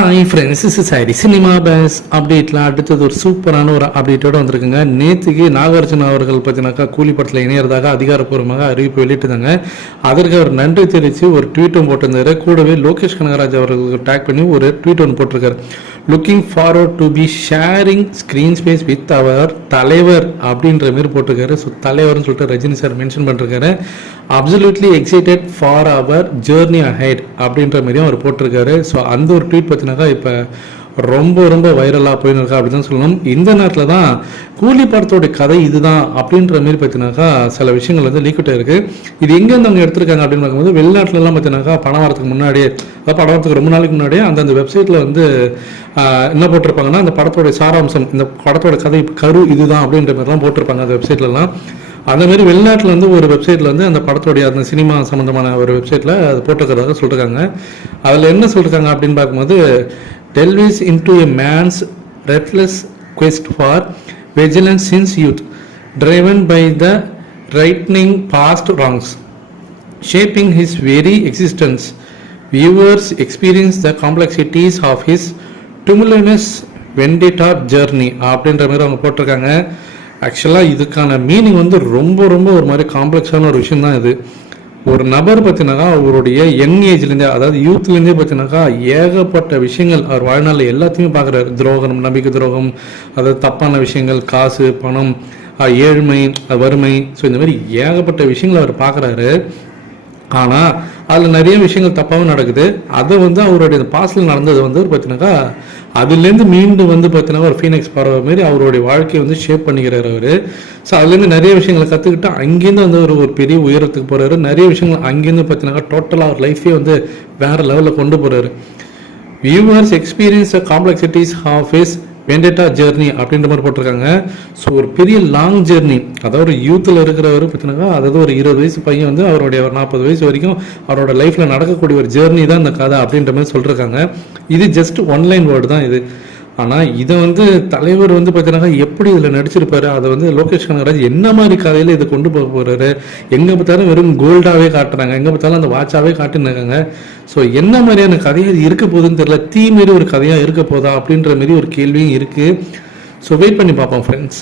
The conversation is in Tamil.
ஹாய் ஃப்ரெண்ட்ஸ், இஸ் சாரி சினிமா பேஸ் அப்டேட்டில் அடுத்தது ஒரு சூப்பரான ஒரு அப்டேட்டோடு வந்திருக்குங்க. நேற்றுக்கு நாகார்ஜுன அவர்கள் பார்த்தீங்கன்னாக்கா கூலி படத்தில் இணையறதாக அதிகாரப்பூர்வமாக அறிவிப்பு வெளியிட்டுதாங்க. அதற்கு அவர் நன்றி தெரிவித்து ஒரு ட்வீட்டும் போட்டிருந்தாரு. கூடவே லோகேஷ் கனகராஜ் அவர்களுக்கு டேக் பண்ணி ஒரு ட்வீட் ஒன்று போட்டிருக்காரு. Looking forward to be sharing screen space with our Thalaivar அப்படின்ற மாரி போட்டிருக்காரு. ஸோ தலைவர்னு சொல்லிட்டு ரஜினி சார் மென்ஷன் பண்ணிருக்காரு. Absolutely excited for our journey ahead அப்படின்ற மாதிரியும் அவர் போட்டிருக்காரு. ஸோ அந்த ஒரு ட்வீட் பார்த்தீங்கன்னாக்கா இப்போ ரொம்ப ரொம்ப வைரலாக போயின்னு இருக்கா அப்படின்னு தான் சொல்லணும். இந்த நேரத்தில் தான் கூலி படத்தோடைய கதை இதுதான் அப்படின்ற மாரி பார்த்தீங்கன்னாக்கா சில விஷயங்கள் வந்து லீக்கிட்டே இருக்குது. இது எங்கேருந்து அவங்க எடுத்திருக்காங்க அப்படின்னு பார்க்கும்போது வெளிநாட்டிலலாம் பார்த்தீங்கன்னாக்கா படம் வரதுக்கு முன்னாடியே, அதாவது படம் வரதுக்கு ரொம்ப நாளைக்கு முன்னாடியே அந்தந்த வெப்சைட்டில் வந்து என்ன போட்டிருப்பாங்கன்னா அந்த படத்தோடைய சாராம்சம், இந்த படத்தோட கதை கரு இதுதான் அப்படின்ற மாதிரிலாம் போட்டிருப்பாங்க அந்த வெப்சைட்லலாம். அந்த மாதிரி வெளிநாட்டில் வந்து ஒரு வெப்சைட்டில் வந்து அந்த படத்தோடைய அந்த சினிமா சம்மந்தமான ஒரு வெப்சைட்டில் அது போட்டிருக்கிறதாக சொல்லியிருக்காங்க. அதில் என்ன சொல்லியிருக்காங்க அப்படின்னு பார்க்கும்போது, delves into a man's relentless quest for vigilance since youth, driven by the rightening past wrongs, shaping his very existence. Viewers experience the complexities of his tumultuous vendetta journey அப்படின்ற மாதிரி அவங்க போட்டிருக்காங்க. ஆக்சுவலாக இதுக்கான மீனிங் வந்து ரொம்ப ரொம்ப ஒரு மாதிரி காம்ப்ளெக்ஸான ஒரு விஷயம் தான் இது. ஒரு நபர் பார்த்தீங்கன்னாக்கா அவருடைய யங் ஏஜ்லேருந்தே, அதாவது யூத்லேருந்தே பார்த்தீங்கன்னாக்கா ஏகப்பட்ட விஷயங்கள் அவர் வாழ்நாளில் எல்லாத்தையுமே பார்க்குறாரு. துரோகம், நம்பிக்கை துரோகம், அதாவது தப்பான விஷயங்கள், காசு, பணம், ஏழ்மை, வறுமை, ஸோ இந்த மாதிரி ஏகப்பட்ட விஷயங்கள் அவர் பார்க்குறாரு. ஆனால் அதில் நிறைய விஷயங்கள் தப்பாகவும் நடக்குது. அதை வந்து அவருடைய பாஸ்டில் நடந்தது வந்து பார்த்தீங்கன்னாக்கா அதுலேருந்து மீண்டும் வந்து பார்த்தீங்கன்னா ஒரு ஃபீனிக்ஸ் பறவை மாரி அவருடைய வாழ்க்கையை வந்து ஷேப் பண்ணிக்கிறார் அவர். ஸோ அதுலேருந்து நிறைய விஷயங்களை கற்றுக்கிட்டு அங்கேருந்து வந்து ஒரு பெரிய உயரத்துக்கு போகிறாரு. நிறைய விஷயங்கள் அங்கேருந்து பார்த்தீங்கன்னாக்கா டோட்டலாக அவர் லைஃபே வந்து வேறு லெவலில் கொண்டு போகிறாரு. Viewers experience the complexities of his vendetta journey அப்படின்ற மாதிரி போட்டிருக்காங்க. ஸோ ஒரு பெரிய லாங் ஜேர்னி, அதாவது யூத்தில் இருக்கிறவர் பார்த்தீங்கன்னா, அதாவது ஒரு 20 வயசு பையன் வந்து அவருடைய ஒரு 40 வயசு வரைக்கும் அவரோட லைஃப்பில் நடக்கக்கூடிய ஒரு ஜேர்னி தான் இந்த கதை அப்படின்ற மாதிரி சொல்லியிருக்காங்க. இது ஜஸ்ட் ஒன்லைன் வேர்டு தான் இது. ஆனால் இதை வந்து தலைவர் வந்து பார்த்தீங்கன்னா எப்படி இதில் நடிச்சிருப்பாரு, அதை வந்து லோகேஷ் கனகராஜ் என்ன மாதிரி கதையில் இதை கொண்டு போக போகிறாரு. எங்கே பார்த்தாலும் வெறும் கோல்டாகவே காட்டுறாங்க, எங்கே பார்த்தாலும் அந்த வாட்சாகவே காட்டினாங்க. ஸோ என்ன மாதிரியான கதையாக இது இருக்க போகுதுன்னு தெரியல. தீ மாரி ஒரு கதையாக இருக்க போதா அப்படின்ற மாரி ஒரு கேள்வியும் இருக்குது. ஸோ வெயிட் பண்ணி பார்ப்போம் ஃப்ரெண்ட்ஸ்.